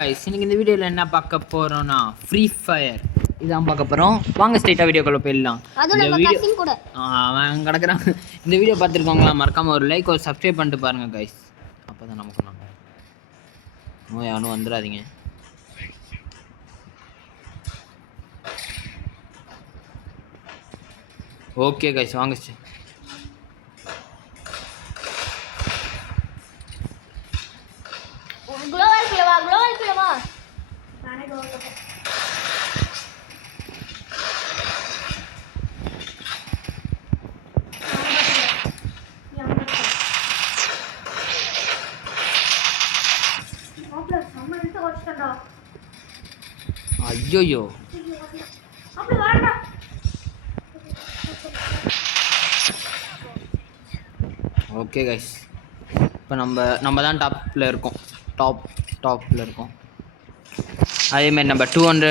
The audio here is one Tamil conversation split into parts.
கைஸ் இன்னைக்கு இந்த வீடியோவில் என்ன பார்க்க போகிறோம்னா ஃப்ரீ ஃபயர் இதான் பார்க்க போகிறோம். வாங்க ஸ்ட்ரைட்டாக வீடியோக்குள்ளே போயிடலாம். இந்த வீடியோ அவன் கிடக்குறான். இந்த வீடியோ பார்த்துருக்கோங்களா, மறக்காமல் ஒரு லைக் ஒரு சப்ஸ்கிரைப் பண்ணிட்டு பாருங்கள் கைஸ். அப்போ தான் நமக்கு நோய் யாரும் வந்துடாதீங்க. ஓகே கைஸ் வாங்க. ஐயோ ஓகே கைஸ், இப்போ நம்ம தான் டாப்பில் இருக்கோம். டாப்பில் இருக்கோம். அதேமாதிரி நம்ம 200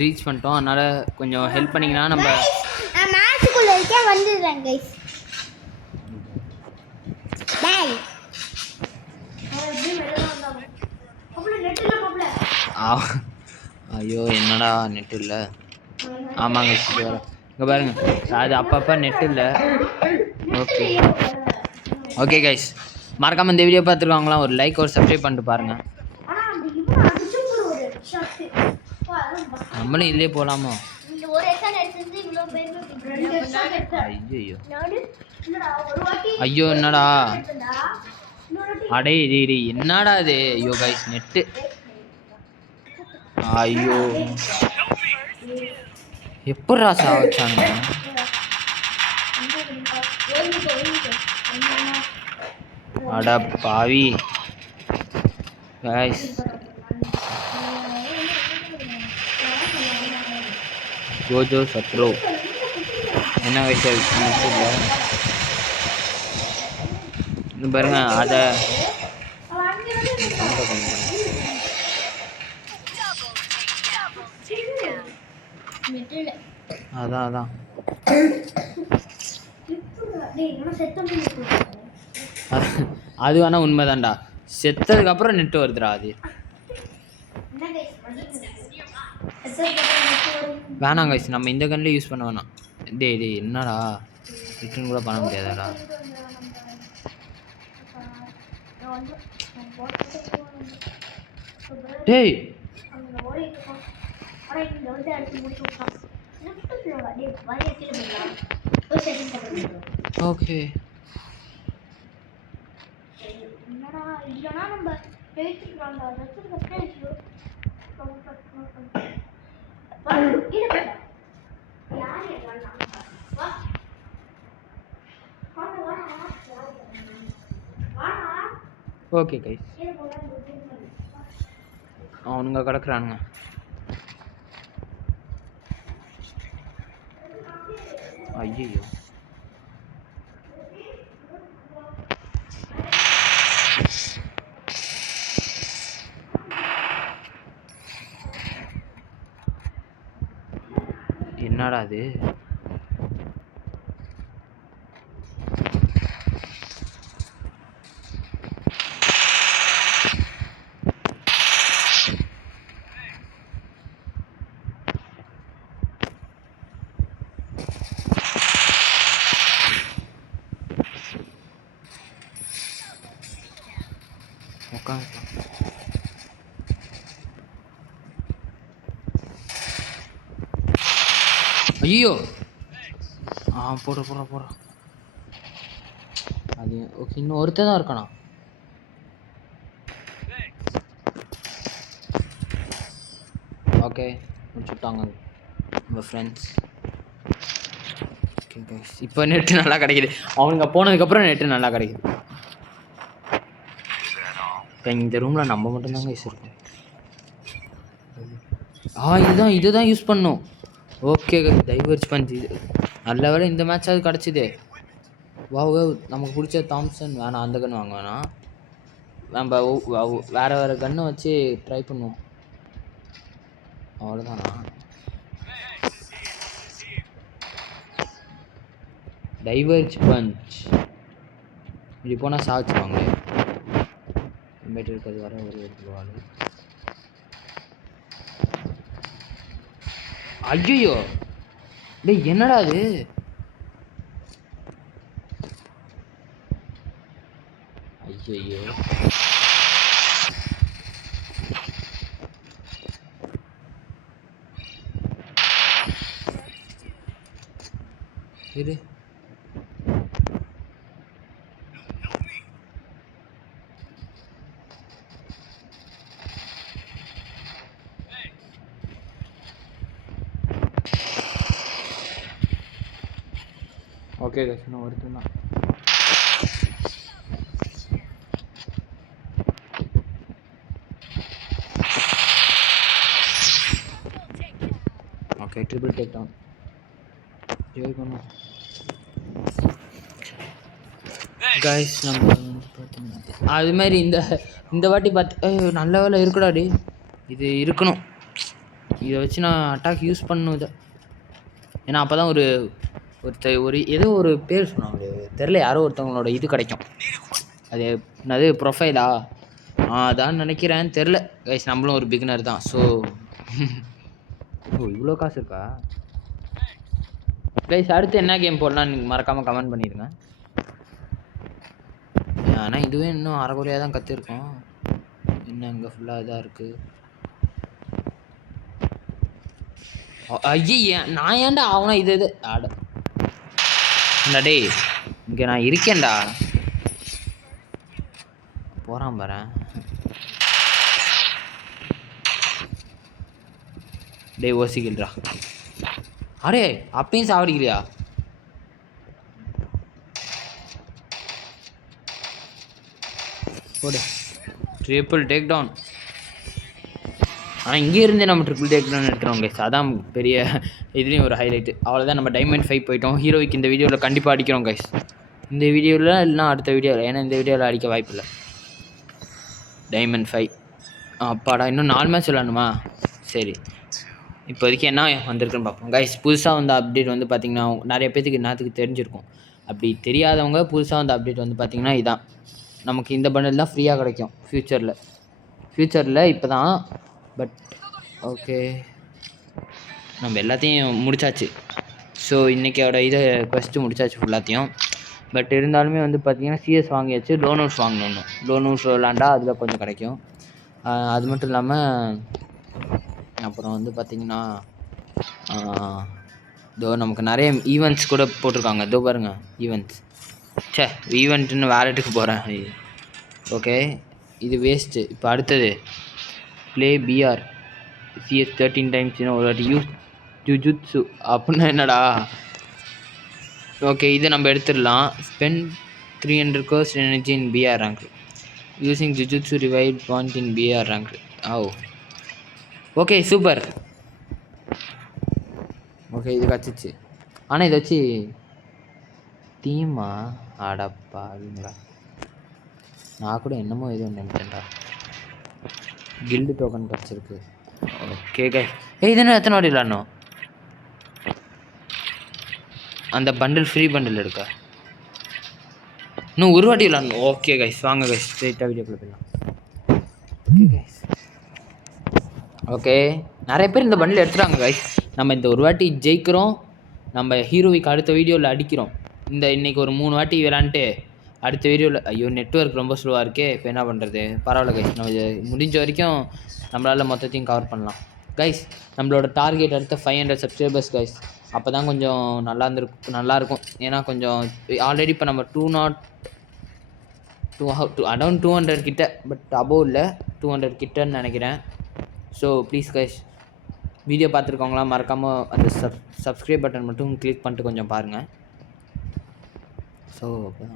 ரீச் பண்ணிட்டோம். அதனால் கொஞ்சம் ஹெல்ப் பண்ணிங்கன்னா நம்ம மேட்சுக்குள்ளே இருக்கே வந்துடுறேன் கைஸ். ஐயோ என்னடா நெட் இல்லை. ஆமாங்க இங்கே பாருங்க, அது அப்பப்போ நெட் இல்லை. ஓகே கைஸ், மறக்காமல் இந்த வீடியோ பார்த்துருக்காங்களா ஒரு லைக் ஒரு சப்ஸ்கிரைப் பண்ணிட்டு பாருங்கள். நம்மளும் இதுலேயே போகலாமா? ஐயோ என்னடா அடே இது என்னடா இது? ஐயோ கைஸ் நெட்டு, ஐயோ எப்படா சாவச்சாங்க? அட பாவி கைஸ். ஜோஜோ சத்ரோ என்ன விஷயம் பாருங்க. அதை அதான் அது வேணா உண்மைதான்டா. செத்ததுக்கு அப்புறம் நெட் வருதுடா. அது வேணாம் கைஸ், நம்ம இந்த கண்ணில் யூஸ் பண்ண வேணாம். டேய் என்னடா ரிட்டர்ன் கூட பண்ண முடியாதாடா? டேய் ஓகே ஓகே கைஸ், அவனுங்க கிடக்குறானுங்க. ஐயோ என்னடா அது? ஐயோ போடுற அது ஓகே. இன்னும் ஒருத்தர் தான் இருக்கானா? ஓகே முடிச்சுட்டாங்க நம்ம ஃப்ரெண்ட்ஸ். ஓகே கைஸ், இப்போ நெட்டு நல்லா கிடைக்குது. அவனுங்க போனதுக்கப்புறம் நெட்டு நல்லா கிடைக்குது. இப்போ இந்த ரூமில் நம்ம மட்டும்தாங்க கைஸ் இருக்கும். இதுதான் யூஸ் பண்ணோம். ஓகே டைவர்ஸ் பண்ணி நல்ல வேலை இந்த மேட்சாவது கிடச்சிது. நமக்கு பிடிச்ச தாம்சன் வேணாம், அந்த கன்று வாங்க வேணாம். நம்ம வேறு கன்னை வச்சு ட்ரை பண்ணுவோம். அவ்வளோதானா? டைவர்ஜ் பஞ்ச் இப்படி போனால் சாதிச்சுவாங்களே. இனிமேட்டு இருக்கிறது வர ஒரு வாள் ஐயோ டேய் என்னடா அது? ஐயோ இரு. ஓகே கைஸ் நான் ஒருத்தன் தான். ஓகே ட்ரிபிள் டேக் டவுன் ஜெய் பண்ணோம் கைஸ். நம்ம பார்த்தீங்கன்னா அது மாதிரி இந்த வாட்டி பார்த்து நல்ல வேலை இருக்குடா டி. இது இருக்கணும், இதை வச்சு நான் அட்டாக் யூஸ் பண்ணணும் இதை. ஏன்னா அப்போ தான் ஒரு ஏதோ ஒரு பேர் சொன்னாங்க தெரில, யாரோ ஒருத்தவங்களோட இது கிடைக்கும். அது என்னது ப்ரொஃபைலா? அதான் நினைக்கிறேன், தெரில கைஸ். நம்மளும் ஒரு பிகினர் தான். ஸோ இவ்வளோ காசு இருக்கா கைஸ்? அடுத்து என்ன கேம் போடலாம் நீங்கள் மறக்காமல் கமெண்ட் பண்ணிடுங்க. ஆனால் இதுவே இன்னும் அரைக்குறையாக தான் கற்றுருக்கோம். இன்னும் இங்கே ஃபுல்லாக இதாக இருக்குது. ஐயா நான் ஏன்டா அவனை இது ஆட டே, இங்கே நான் இருக்கேன்டா. போகிறான் பாரு. டே ஓசிக்கில்றா. அரே அப்பயும் சாவடிக்கிறியா? போடு ட்ரிபிள் டேக் டவுன். ஆனால் இங்கே இருந்தே நம்ம ட்ரிபிள் டேக் டவுன் எடுத்துகிறோம் கைஸ். அதான் பெரிய இதுலேயும் ஒரு ஹைலைட்டு. அவ்வளோதான், நம்ம டைமண்ட் 5 போயிட்டோம். ஹீரோய்க்கு இந்த வீடியோவில் கண்டிப்பாக அடிக்கிறோம் கைஸ். இந்த வீடியோவில் இல்லைனா அடுத்த வீடியோவில், ஏன்னா இந்த வீடியோவில் அடிக்க வாய்ப்பு இல்லை. டைமண்ட் 5 அப்பாடா, இன்னும் 4 மேட்ச் விளாடணுமா? சரி, இப்போதைக்கு என்ன வந்திருக்குன்னு பார்ப்போம் கைஸ். புதுசாக வந்த அப்டேட் வந்து பார்த்திங்கன்னா நிறைய பேத்துக்கு என்னத்துக்கு தெரிஞ்சிருக்கும். அப்படி தெரியாதவங்க புதுசாக வந்த அப்டேட் வந்து பார்த்திங்கன்னா இதான். நமக்கு இந்த பண்டில் தான் ஃப்ரீயாக கிடைக்கும் ஃப்யூச்சரில் இப்போ தான். பட் ஓகே, நம்ம எல்லாத்தையும் முடிச்சாச்சு. ஸோ இன்றைக்கோட இதை ஃபஸ்ட்டு முடிச்சாச்சு ஃபுல்லாத்தையும். பட் இருந்தாலுமே வந்து பார்த்திங்கன்னா சிஎஸ் வாங்கியாச்சு. லோன் ஹவுஸ் வாங்கணும். லோன் ஹவுஸ் விளாண்டா அதில் கொஞ்சம் கிடைக்கும். அது மட்டும் இல்லாமல் அப்புறம் வந்து பார்த்திங்கன்னா இதோ நமக்கு நிறைய ஈவெண்ட்ஸ் கூட போட்டிருக்காங்க. இதோ பாருங்கள் ஈவெண்ட்ஸ். ஈவெண்ட்டுன்னு வேலெட்டுக்கு போகிறேன். ஓகே இது வேஸ்ட்டு. இப்போ அடுத்தது ப்ளே பிஆர் சிஎஸ் 13 times ஒரு வாட்டி யூஸ் ஜுஜுட்ஸு அப்படின்னா என்னடா? ஓகே இதை நம்ம எடுத்துடலாம். Spend 300 cost energy in BR rank using jujutsu revive point in BR rank. Okay super. Okay இது கிடச்சிச்சு. ஆனால் இதை வச்சு தீமா அடப்பாங்களா, நான் கூட என்னமோ எதுவும் நினைச்சேன்டா. கில்டு டோக்கன் கிடச்சிருக்கு. ஓகே இதுன்னு எத்தனை வாட்டி விளாடணும்? அந்த பண்டில் ஃப்ரீ பண்டில் இருக்கா? இன்னும் ஒரு வாட்டி விளாடணும். ஓகே கைஸ் வாங்க கைஸ் ஸ்ட்ரெயிட்டாக வீடியோக்குள்ளே போயிடலாம். ஓகே கைஸ், ஓகே நிறைய பேர் இந்த பண்டில் எடுத்துட்டாங்க கைஸ். நம்ம இந்த ஒரு வாட்டி ஜெயிக்கிறோம், நம்ம ஹீரோவிக்கு அடுத்த வீடியோவில் அடிக்கிறோம். இன்றைக்கி ஒரு 3 வாட்டி விளாண்டுட்டு அடுத்த வீடியோவில் ஐயோ நெட்வொர்க் ரொம்ப ஸ்லோவாக இருக்கே, இப்போ என்ன பண்ணுறது? பரவாயில்ல கைஸ், நம்ம முடிஞ்ச வரைக்கும் நம்மளால் மொத்தத்தையும் கவர் பண்ணலாம் கைஸ். நம்மளோட டார்கெட் அடுத்த 500 சப்ஸ்கிரைபர்ஸ் கைஸ். அப்போ தான் கொஞ்சம் நல்லாயிருக்கும். ஏன்னா கொஞ்சம் ஆல்ரெடி இப்போ நம்ம 200 கிட்ட, பட் அபோவ் இல்லை 200 கிட்டன்னு நினைக்கிறேன். ஸோ ப்ளீஸ் கைஸ், வீடியோ பார்த்துருக்கவங்களாம் மறக்காமல் அந்த சப்ஸ்கிரைப் பட்டன் மட்டும் கிளிக் பண்ணிட்டு கொஞ்சம் பாருங்கள். ஸோ ஓகே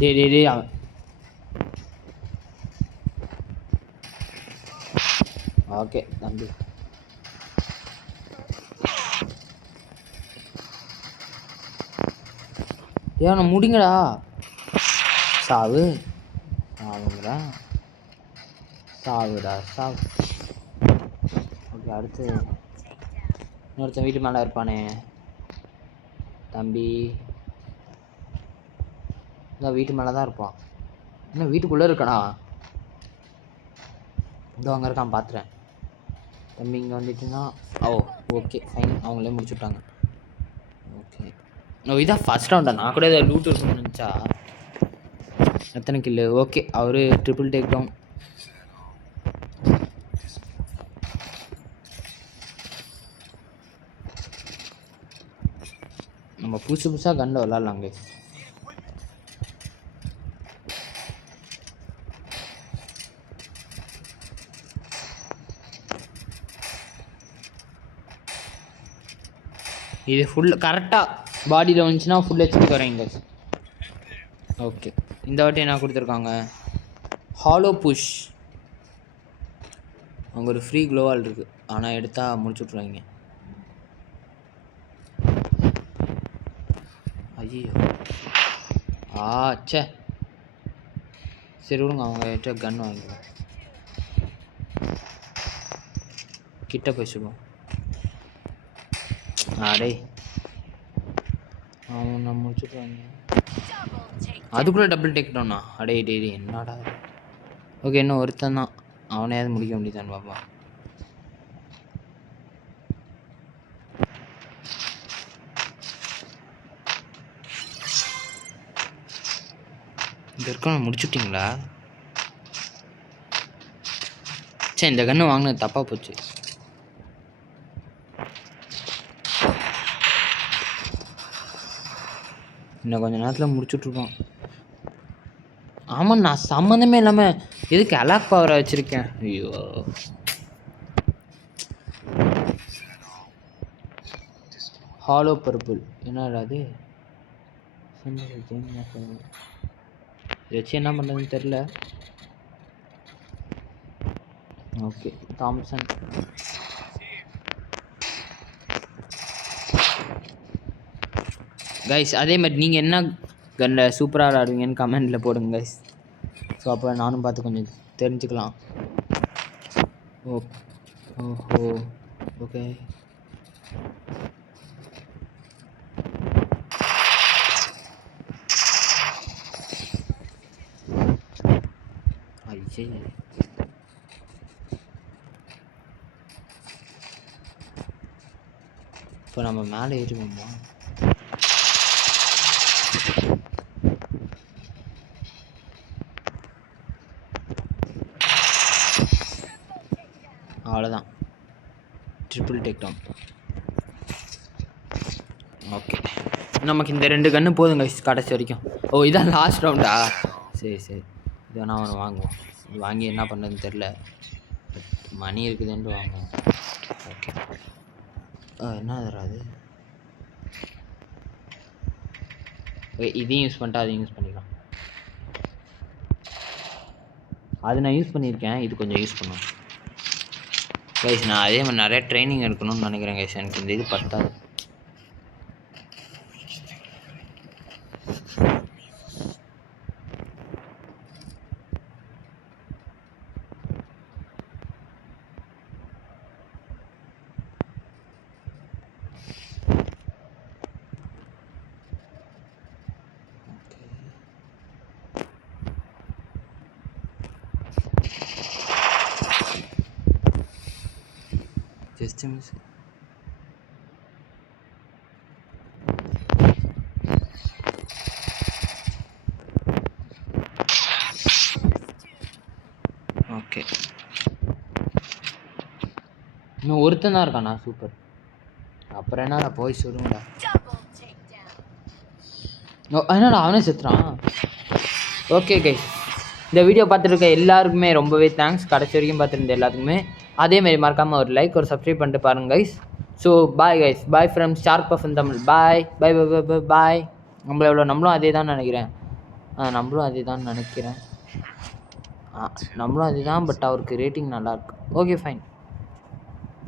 டே அவன் ஓகே நன்றி. ஏன் முடிங்கடா, சாவுங்கடா சாவு. ஓகே அடுத்து இன்னொருத்தன் வீட்டு மேலே இருப்பானே தம்பி. இதான் வீட்டு மேலே தான் இருப்பான். இன்னும் வீட்டுக்குள்ளே இருக்கடா. இதோ அங்கே இருக்கான், பார்த்துறேன். தம்பி இங்கே வந்துட்டுன்னா ஓகே ஃபைன், அவங்களே முடிச்சுட்டாங்க. ஓகே இதான் ஃபஸ்ட் ரவுண்டா? நான் கூட இதை லூட் இருக்குன்னு நினச்சா. எத்தனை கில்லு? ஓகே அவரு ட்ரிபிள் டேக் டவுன். நம்ம புதுசாக கண்ணில் விளாட்லாங்க. இது ஃபுல் கரெக்டாக பாடியில் வந்துச்சுன்னா ஃபுல் ஹெச்பி வரேங்க. ஓகே இந்த வாட்டி என்ன கொடுத்துருக்காங்க? ஹாலோ புஷ். அங்கே ஒரு ஃப்ரீ க்ளோவால் இருக்குது, ஆனால் எடுத்தால் முடிச்சு விட்ருவாங்க. ஐயோ சே சரி விடுங்க, அவங்க கன் வாங்கிக்கலாம். கிட்ட போய் சொல்லுவோம். அடே அவன் நான் முடிச்சுட்டு வாங்க. அதுக்குள்ளே டபுள் டேக் டவுனா? அடே டேடி என்னடா. ஓகே இன்னும் ஒருத்தன் தான், அவனையாவது முடிக்க முடியுதான்னு பாப்பா. இந்த இருக்க முடிச்சுட்டிங்களா? சரி இந்த கன்று வாங்கினது தப்பாக போச்சு. இன்னும் கொஞ்சம் நேரத்தில் முடிச்சுட்ருக்கோம். ஆமாம் நான் சம்மந்தமே இல்லாமல் எதுக்கு அலாக் பவரை வச்சுருக்கேன்? ஐயோ ஹாலோ பர்பிள் என்னடா அது? வச்சு என்ன பண்ணுறதுன்னு தெரில. Okay Thomson. கைஸ் அதே மாதிரி நீங்கள் என்ன கன்னில் சூப்பராக விளாடுவீங்கன்னு கமெண்டில் போடுங்க கைஸ். ஸோ அப்போ நானும் பார்த்து கொஞ்சம் தெரிஞ்சுக்கலாம். ஓஹோ ஓகே ஐயே இப்போ நம்ம மேலே ஏறுவோமா? அவ்வளோதான், ட்ரிபிள் டேக் டவுன். ஓகே நமக்கு இந்த 2 கன்று போதுங்க கடைசி வரைக்கும். இதான் லாஸ்ட் ரவுண்டா? சரி சரி இதை நான் ஒன்று வாங்குவோம். இது வாங்கி என்ன பண்ணுறதுன்னு தெரில, மணி இருக்குதுன்ட்டு வாங்குவோம். ஓகே என்ன தராது? இதையும் யூஸ் பண்ணிட்டு அதையும் யூஸ் பண்ணிக்கலாம். அது நான் யூஸ் பண்ணியிருக்கேன், இது கொஞ்சம் யூஸ் பண்ணுவேன் கைஸ். நான் அதே மாதிரி நிறைய ட்ரைனிங் எடுக்கணும்னு நினைக்கிறேன் கைஸ். எனக்கு இந்த இது பத்தாது. Just a minute. ஓகே இன்னும் ஒருத்தன் தான் இருக்கானா? சூப்பர். அப்புறம் என்னடா போய் சொல்லுங்கடா. என்னடா அவனே செத்துறான்? ஓகே கைஸ் இந்த வீடியோ பார்த்துருக்க எல்லாருக்குமே ரொம்பவே தேங்க்ஸ். கடைசி வரைக்கும் பார்த்துருந்த எல்லாத்துக்குமே அதேமாரி மறக்காமல் ஒரு லைக் ஒரு சப்ஸ்கிரைப் பண்ணிட்டு பாருங்கள் guys. So bye guys, bye from Shark Puff in Tamil. Bye bye bye bye bye. நம்மளும் அதே தான் நினைக்கிறேன். நம்மளும் அதே தான் நினைக்கிறேன். நம்மளும் அதே தான், பட் அவருக்கு ரேட்டிங் நல்லாயிருக்கு. Okay fine.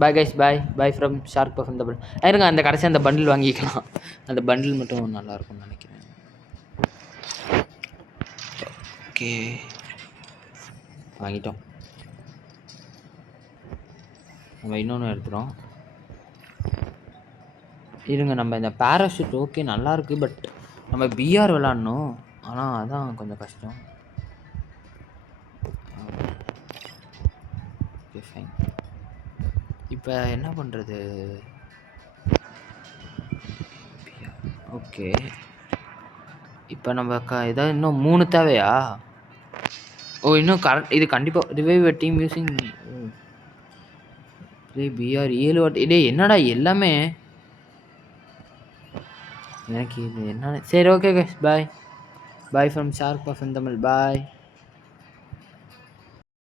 Bye guys, bye bye from Shark Puff in Tamil. இருங்க அந்த கடைசி அந்த பண்டில் வாங்கிக்கலாம். அந்த பண்டில் மட்டும் நல்லாயிருக்கும்னு நினைக்கிறேன். ஓகே வாங்கிட்டோம். நம்ம இன்னொன்று எடுத்துகிறோம். இருங்க நம்ம இந்த பேராஷூட் ஓகே நல்லா இருக்கு. பட் நம்ம பிஆர் விளாட்ணும். ஆனால் அதான் கொஞ்சம் கஷ்டம். Okay fine. இப்போ என்ன பண்ணுறது? ஓகே இப்போ நம்ம ஏதாவது இன்னும் 3 தேவையா? ஓ இன்னும் கரெக்ட். இது கண்டிப்பாக ரிவைவ் டீம் யூஸிங் பிஆர் 7 வாட்டி. டேய் என்னடா எல்லாமே எனக்கு இது என்ன? சரி okay guys bye. Bye from Shark Puff in Tamil. Bye.